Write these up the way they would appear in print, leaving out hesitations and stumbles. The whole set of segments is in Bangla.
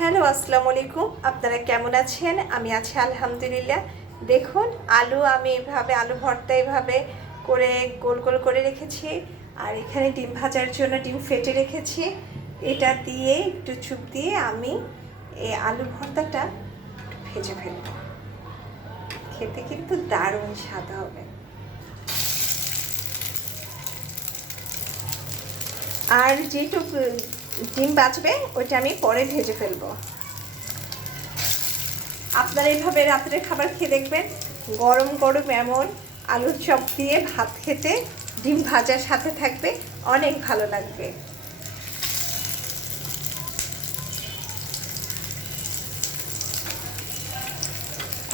হ্যালো, আসসালামু আলাইকুম। আপনারা কেমন আছেন? আমি আছি আলহামদুলিল্লাহ। দেখুন, আমি এভাবে আলু ভর্তা এভাবে করে গোল গোল করে রেখেছি। আর এখানে ডিম ভাজার জন্য ডিম ফেটে রেখেছি। এটা দিয়ে একটু চুপ দিয়ে আমি এই আলু ভর্তাটা একটু ভেজে ফেলব। খেতে কিন্তু দারুণ স্বাদ হবে। আর যেটুকু ডিম বাঁচবে ওইটা আমি পরে ভেজে ফেলবো। আপনারা এইভাবে রাত্রে খাবার খেয়ে দেখবেন, গরম গরম এমন আলুর চপ দিয়ে ভাত খেতে ডিম ভাজার সাথে থাকবে, অনেক ভালো লাগবে।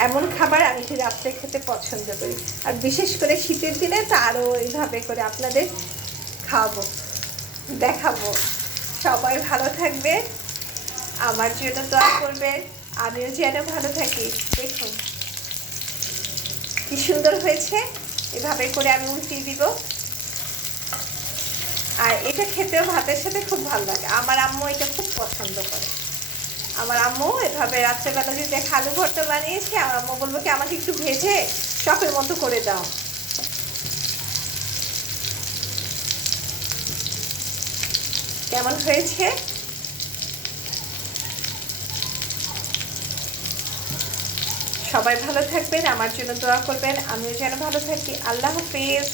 এমন খাবার আমি রাত্রে খেতে পছন্দ করি, আর বিশেষ করে শীতের দিনে তো আরও এইভাবে করে আপনাদের খাওয়াবো, দেখাবো। সবাই ভালো থাকবে, আমার জন্য দোয়া করবেন, আমিও যেন ভালো থাকি। দেখুন কি সুন্দর হয়েছে। এভাবে করে আমি উল্টিয়ে দিব। আর এটা খেতেও ভাতের সাথে খুব ভালো লাগে। আমার আম্মু এটা খুব পছন্দ করে। আমার আম্মু এভাবে রাত্রেবেলা যদি আলু ভর্তা বানিয়েছে, আমার আম্মু বলবো কি আমাকে একটু ভেজে চপের মতো করে দাও। কেমন হয়েছে? সবাই ভালো থাকবেন, আমার জন্য দোয়া করবেন, আমিও যেন ভালো থাকি। আল্লাহ হাফেজ।